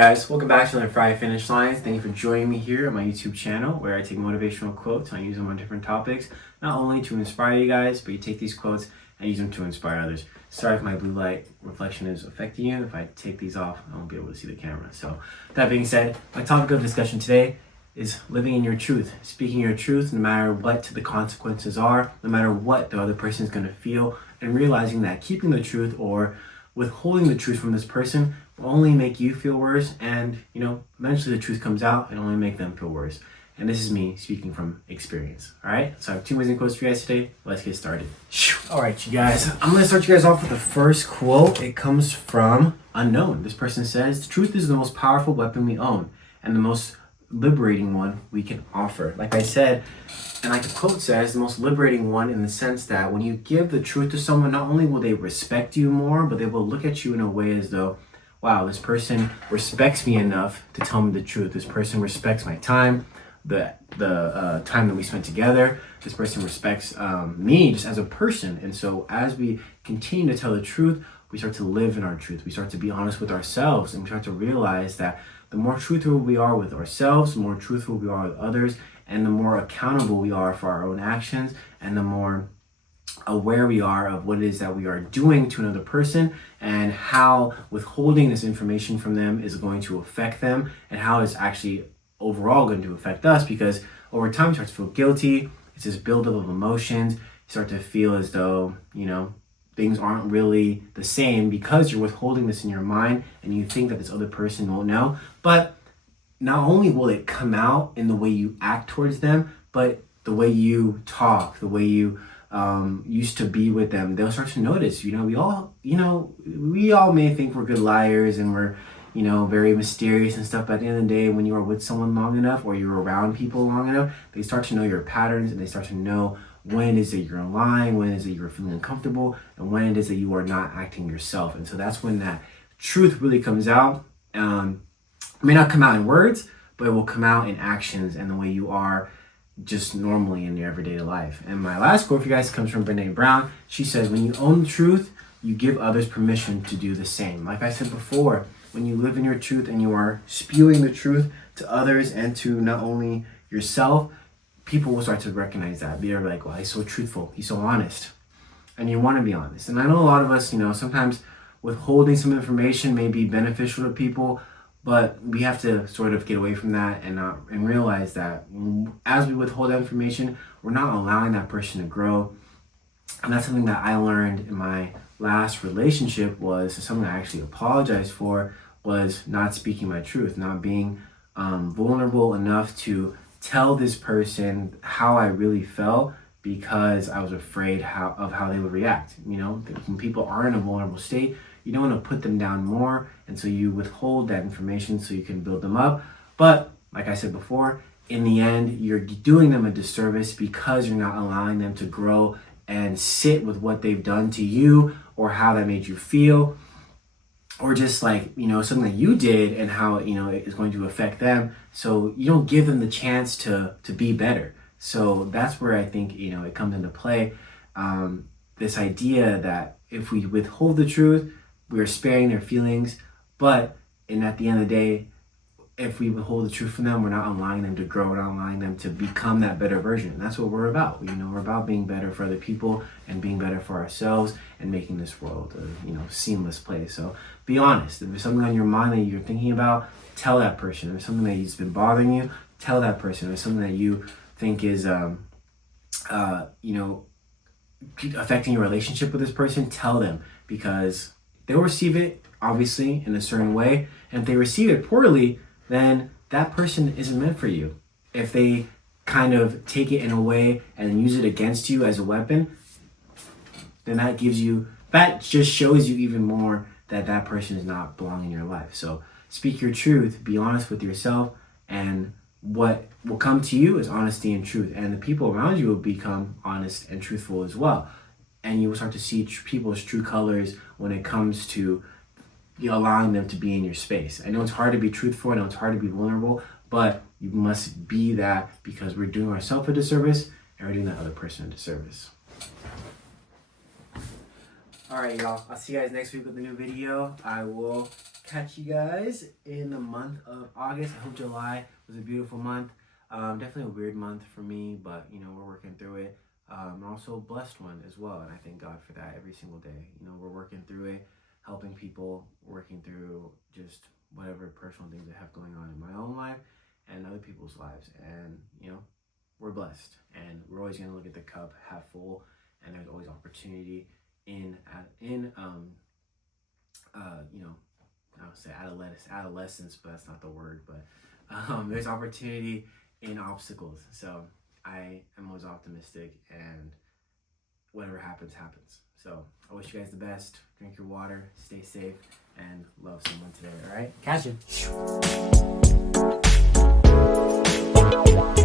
guys, welcome back to another Friday Finish Lines. Thank you for joining me here on my YouTube channel where I take motivational quotes and I use them on different topics, not only to inspire you guys, but you take these quotes and use them to inspire others. Sorry if my blue light reflection is affecting you. If I take these off, I won't be able to see the camera. So that being said, my topic of discussion today is living in your truth, speaking your truth no matter what the consequences are, no matter what the other person is going to feel, and realizing that keeping the truth or withholding the truth from this person will only make you feel worse, and eventually the truth comes out and only make them feel worse. And this is me speaking from experience. All right, so I have two amazing quotes for you guys today. Let's get started. All right, you guys, I'm gonna start you guys off with the first quote. It comes from Unknown. This person says, "The truth is the most powerful weapon we own and the most liberating one we can offer." Like I said, and like the quote says, the most liberating one in the sense that when you give the truth to someone, not only will they respect you more, but they will look at you in a way as though, wow, this person respects me enough to tell me the truth. This person respects my time, the time that we spent together. This person respects me just as a person. And so as we continue to tell the truth, we start to live in our truth. We start to be honest with ourselves, and we start to realize that the more truthful we are with ourselves, the more truthful we are with others, and the more accountable we are for our own actions, and the more aware we are of what it is that we are doing to another person, and how withholding this information from them is going to affect them, and how it's actually overall going to affect us, because over time you start to feel guilty. It's this buildup of emotions. You start to feel as though, things aren't really the same because you're withholding this in your mind and you think that this other person won't know. But not only will it come out in the way you act towards them, but the way you talk, the way you used to be with them, they'll start to notice. We all may think we're good liars and we're, very mysterious and stuff. But at the end of the day, when you are with someone long enough or you're around people long enough, they start to know your patterns, and they start to know when it is that you're lying, when it is that you're feeling uncomfortable, and when it is that you are not acting yourself. And so that's when that truth really comes out. It may not come out in words, but it will come out in actions and the way you are just normally in your everyday life. And my last quote for you guys comes from Brene Brown. She says, "When you own the truth, you give others permission to do the same." Like I said before, when you live in your truth and you are spewing the truth to others and to not only yourself, people will start to recognize that. They're like, "Well, he's so truthful, he's so honest." And you want to be honest. And I know a lot of us, sometimes withholding some information may be beneficial to people, but we have to sort of get away from that and realize that as we withhold that information, we're not allowing that person to grow. And that's something that I learned in my last relationship, was something I actually apologized for, was not speaking my truth, not being vulnerable enough to tell this person how I really felt, because I was afraid of how they would react. When people are in a vulnerable state, you don't want to put them down more, and so you withhold that information so you can build them up. But like I said before, in the end, you're doing them a disservice because you're not allowing them to grow and sit with what they've done to you, or how that made you feel, or just like, something that you did and how, it is going to affect them. So you don't give them the chance to be better. So that's where I think, it comes into play. This idea that if we withhold the truth, we are sparing their feelings, at the end of the day, if we withhold the truth from them, we're not allowing them to grow, we're not allowing them to become that better version. And that's what we're about. We're about being better for other people and being better for ourselves and making this world a seamless place. So be honest. If there's something on your mind that you're thinking about, tell that person. If there's something that has been bothering you, tell that person. If there's something that you think is affecting your relationship with this person, tell them, because they'll receive it obviously in a certain way. And if they receive it poorly, then that person isn't meant for you. If they kind of take it in a way and use it against you as a weapon, then that just shows you even more that that person is not belonging in your life. So speak your truth, be honest with yourself, and what will come to you is honesty and truth. And the people around you will become honest and truthful as well. And you will start to see people's true colors when it comes to allowing them to be in your space. I know it's hard to be truthful, I know it's hard to be vulnerable, but you must be that, because we're doing ourselves a disservice and we're doing that other person a disservice. All right, y'all. I'll see you guys next week with a new video. I will catch you guys in the month of August. I hope July was a beautiful month. Definitely a weird month for me, but you know, we're working through it. And also a blessed one as well, and I thank God for that every single day. You know, we're working through it, helping people, working through just whatever personal things I have going on in my own life and other people's lives. And you know, we're blessed, and we're always going to look at the cup half full, and there's always opportunity in you know, I would say adolescence, but that's not the word. But there's opportunity in obstacles. So I am always optimistic, and whatever happens, happens. So I wish you guys the best. Drink your water, stay safe, and love someone today. All right, catch you.